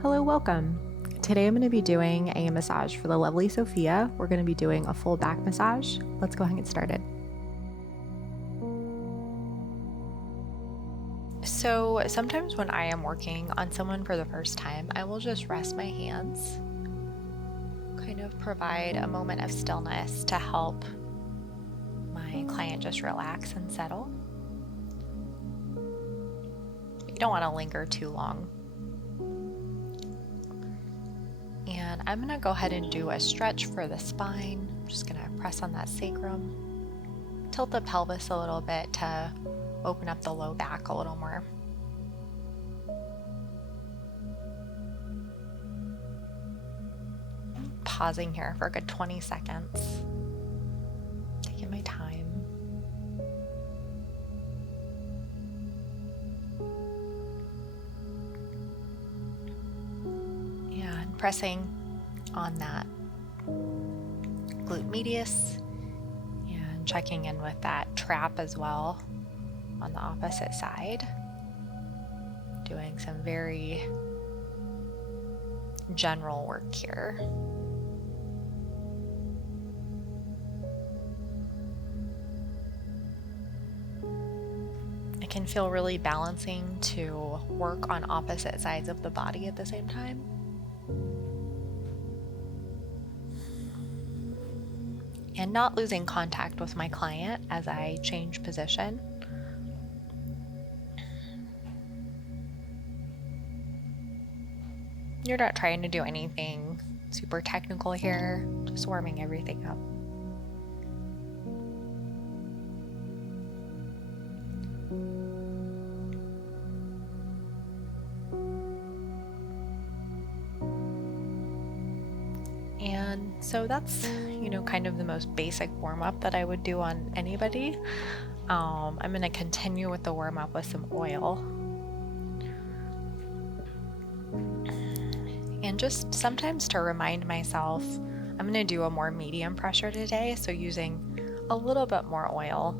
Hello, welcome. Today I'm going to be doing a massage for the lovely Sophia. We're going to be doing a full back massage. Let's go ahead and get started. So sometimes when I am working on someone for the first time, I will just rest my hands, kind of provide a moment of stillness to help my client just relax and settle. You don't want to linger too long. And I'm going to go ahead and do a stretch for the spine. I'm just going to press on that sacrum, tilt the pelvis a little bit to open up the low back a little more. Pausing here for a good 20 seconds. Taking my time. And pressing on that glute medius and checking in with that trap as well on the opposite side. Doing some very general work here. It can feel really balancing to work on opposite sides of the body at the same time. And not losing contact with my client as I change position. You're not trying to do anything super technical here, just warming everything up. And so that's, kind of the most basic warm-up that I would do on anybody. I'm going to continue with the warm-up with some oil. And just sometimes to remind myself, I'm going to do a more medium pressure today, so using a little bit more oil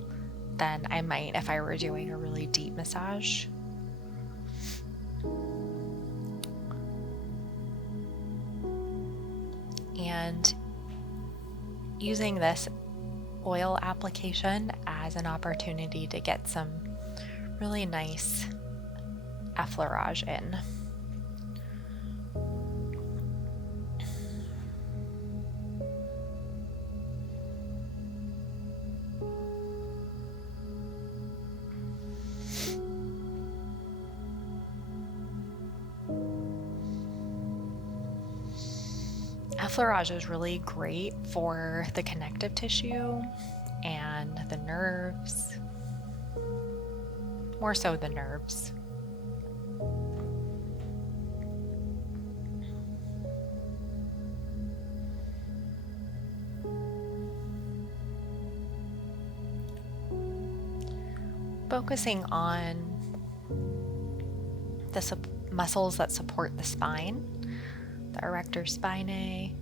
than I might if I were doing a really deep massage. And using this oil application as an opportunity to get some really nice effleurage in. Effleurage is really great for the connective tissue and the nerves, more so the nerves. Focusing on the muscles that support the spine, the erector spinae.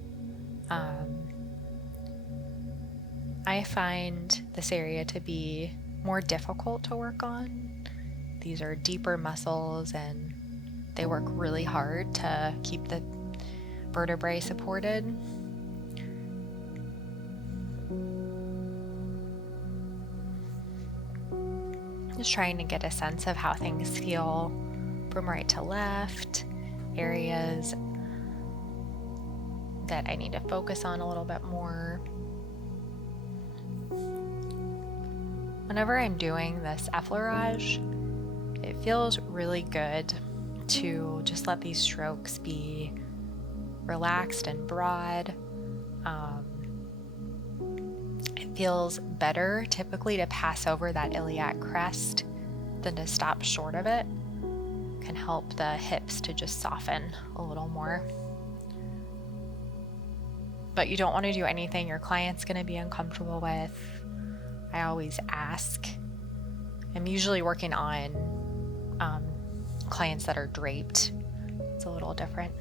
I find this area to be more difficult to work on. These are deeper muscles and they work really hard to keep the vertebrae supported. Just trying to get a sense of how things feel from right to left, areas that I need to focus on a little bit more. Whenever I'm doing this effleurage, it feels really good to just let these strokes be relaxed and broad. It feels better typically to pass over that iliac crest than to stop short of it. Can help the hips to just soften a little more. But you don't want to do anything your client's going to be uncomfortable with. I always ask. I'm usually working on clients that are draped. It's a little different.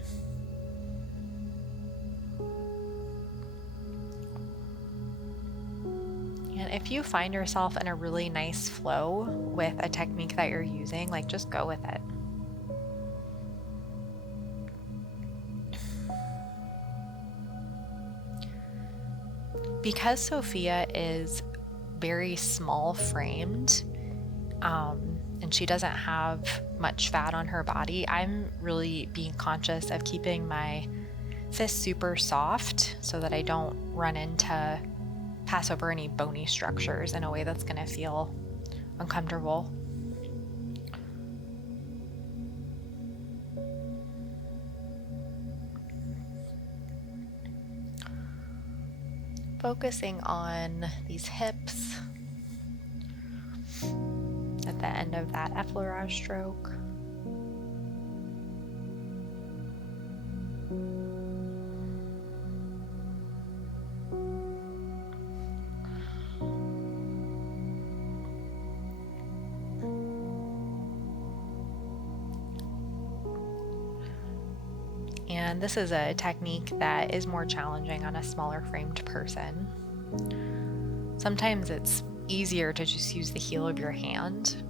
And if you find yourself in a really nice flow with a technique that you're using, just go with it. because Sophia is very small framed, and she doesn't have much fat on her body, I'm really being conscious of keeping my fists super soft so that I don't pass over any bony structures in a way that's going to feel uncomfortable. Focusing on these hips at the end of that effleurage stroke. And this is a technique that is more challenging on a smaller framed person. Sometimes it's easier to just use the heel of your hand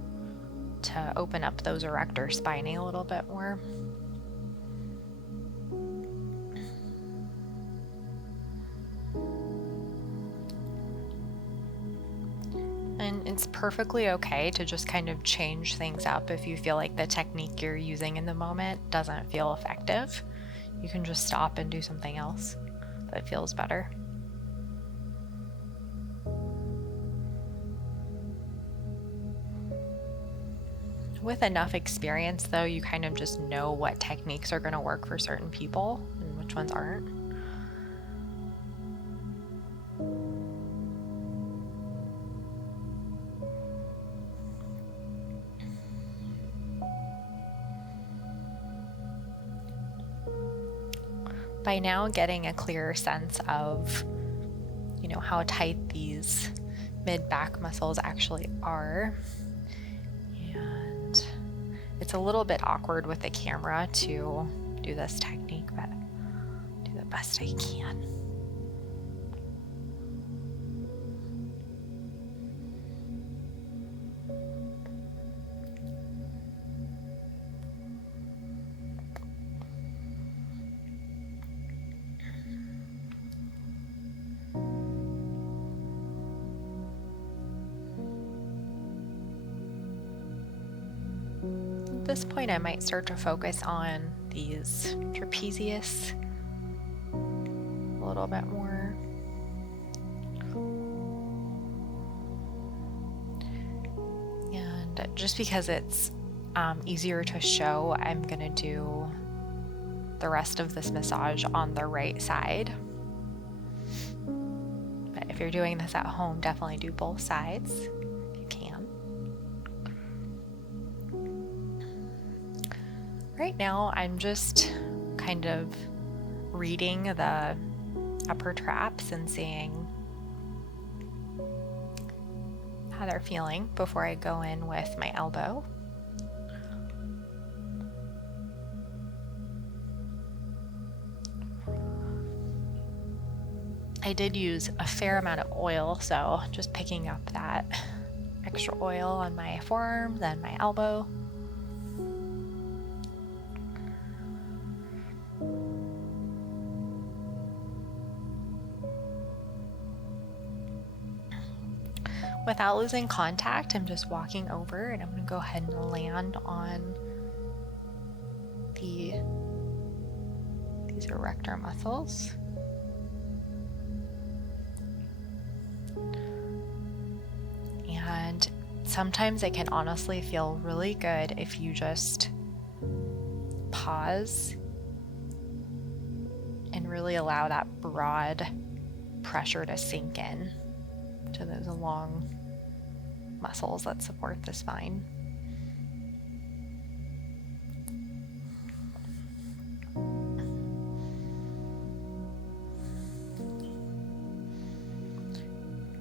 to open up those erector spinae a little bit more. And it's perfectly okay to just kind of change things up if you feel like the technique you're using in the moment doesn't feel effective. You can just stop and do something else that feels better. With enough experience, though, you kind of just know what techniques are going to work for certain people and which ones aren't. By now getting a clearer sense of, how tight these mid-back muscles actually are. And it's a little bit awkward with the camera to do this technique, but I'll do the best I can. At this point, I might start to focus on these trapezius a little bit more. And just because it's easier to show, I'm going to do the rest of this massage on the right side. But if you're doing this at home, definitely do both sides if you can. Right now, I'm just kind of reading the upper traps and seeing how they're feeling before I go in with my elbow. I did use a fair amount of oil, so just picking up that extra oil on my forearms and my elbow. Without losing contact, I'm just walking over and I'm going to go ahead and land on these erector muscles. And sometimes it can honestly feel really good if you just pause and really allow that broad pressure to sink in to those long muscles that support the spine.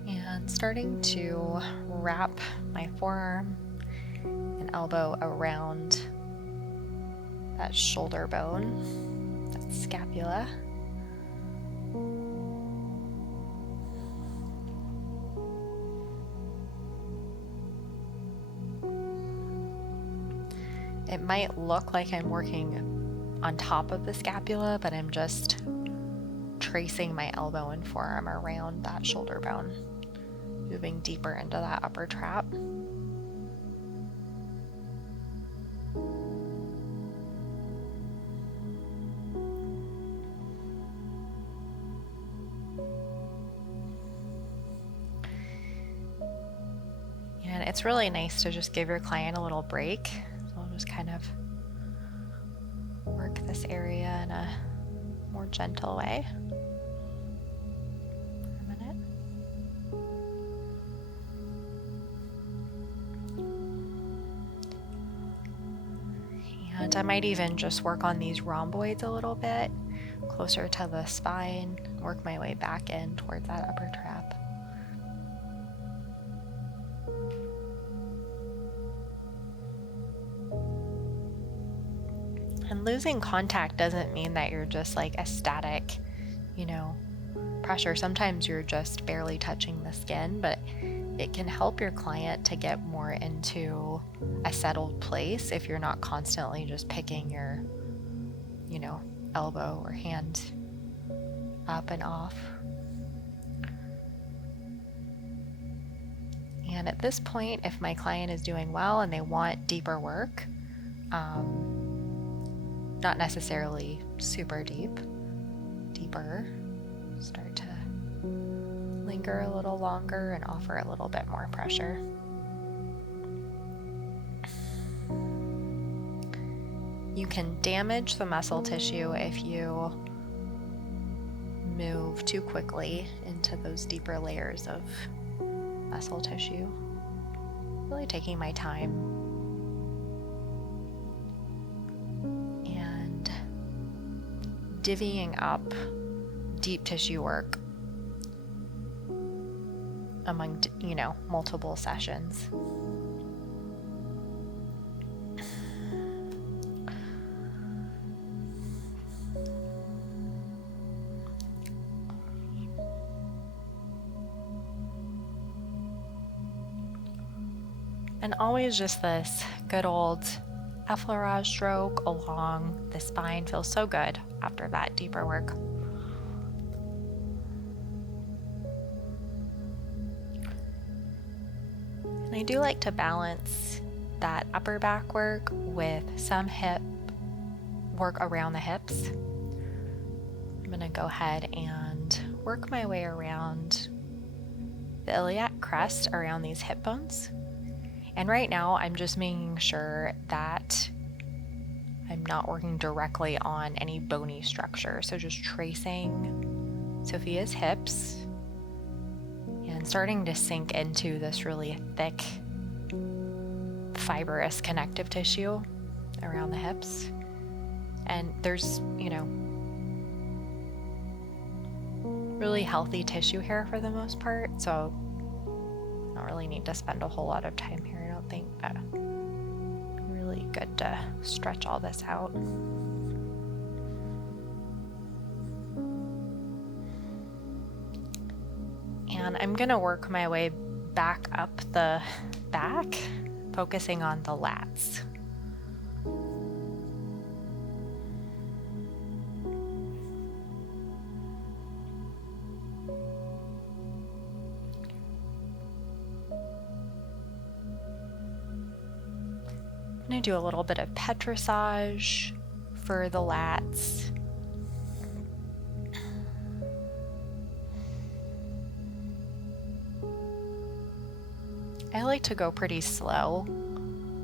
And starting to wrap my forearm and elbow around that shoulder bone, that scapula. It might look like I'm working on top of the scapula, but I'm just tracing my elbow and forearm around that shoulder bone, moving deeper into that upper trap. And it's really nice to just give your client a little break. So I'll just kind of work this area in a more gentle way for a minute. And I might even just work on these rhomboids a little bit closer to the spine, work my way back in towards that upper trap. And losing contact doesn't mean that you're just like a static, pressure. Sometimes you're just barely touching the skin, but it can help your client to get more into a settled place if you're not constantly just picking your, elbow or hand up and off. And at this point, if my client is doing well and they want deeper work, not necessarily super deeper, start to linger a little longer and offer a little bit more pressure. You can damage the muscle tissue if you move too quickly into those deeper layers of muscle tissue. Really taking my time and divvying up deep tissue work among, multiple sessions. And always just this good old effleurage stroke along the spine feels so good after that deeper work. And I do like to balance that upper back work with some hip work around the hips. I'm going to go ahead and work my way around the iliac crest around these hip bones. And right now I'm just making sure that I'm not working directly on any bony structure. So just tracing Sophia's hips and starting to sink into this really thick, fibrous connective tissue around the hips. And there's, really healthy tissue here for the most part. So I don't really need to spend a whole lot of time here, I don't think, but really good to stretch all this out. And I'm going to work my way back up the back, focusing on the lats. I'm going to do a little bit of petrissage for the lats. I like to go pretty slow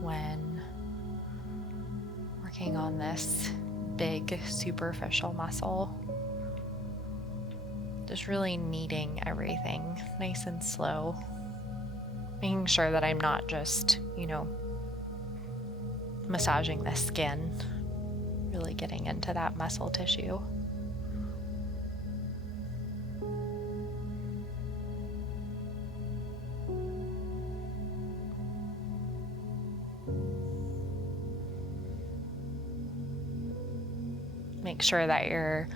when working on this big superficial muscle. Just really kneading everything nice and slow. Making sure that I'm not just, massaging the skin, really getting into that muscle tissue. Make sure that you're,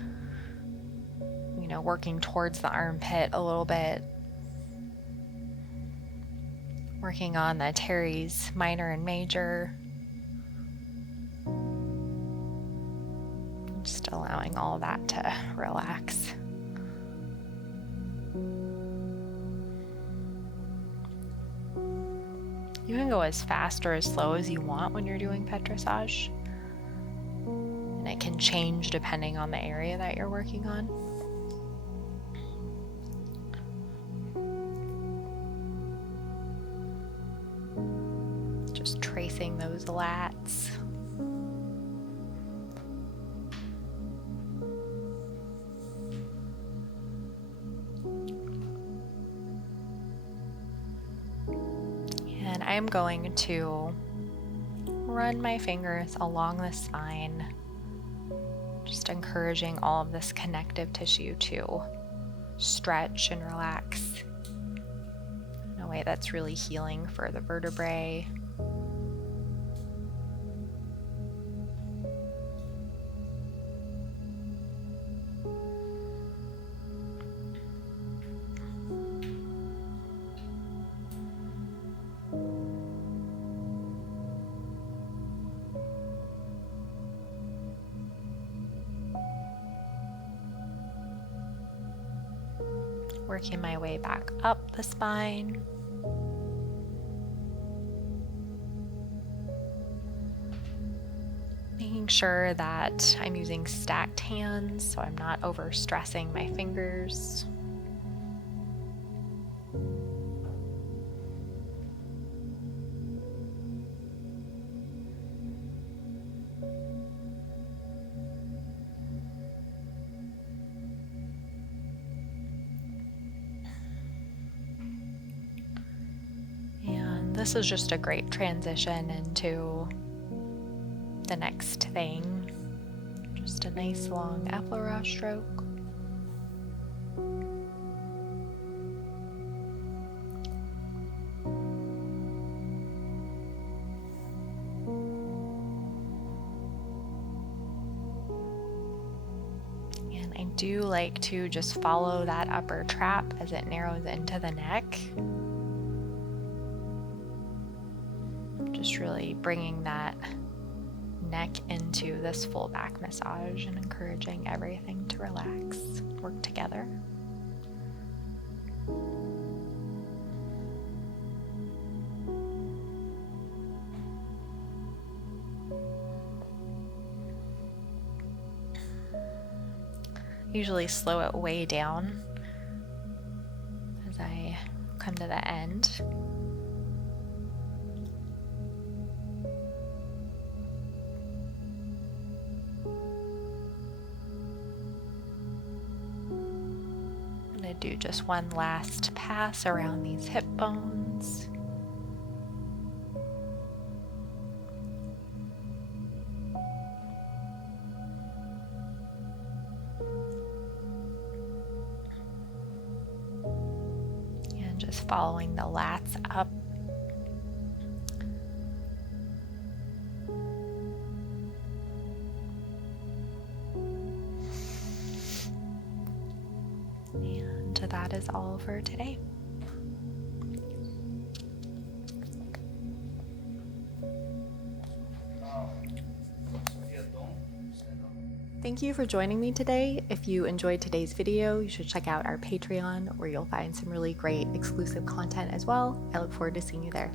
working towards the armpit a little bit. Working on the teres minor and major. Just allowing all that to relax. You can go as fast or as slow as you want when you're doing pet dressage. And it can change depending on the area that you're working on. Just tracing those lats. And I'm going to run my fingers along the spine, just encouraging all of this connective tissue to stretch and relax in a way that's really healing for the vertebrae. Working my way back up the spine. Making sure that I'm using stacked hands so I'm not overstressing my fingers. This is just a great transition into the next thing. Just a nice long effleurage stroke. And I do like to just follow that upper trap as it narrows into the neck. Just really bringing that neck into this full back massage and encouraging everything to relax, work together. Usually slow it way down as I come to the end. Do just one last pass around these hip bones. And just following the lats up. That is all for today. Thank you for joining me today. If you enjoyed today's video, you should check out our Patreon, where you'll find some really great exclusive content as well. I look forward to seeing you there.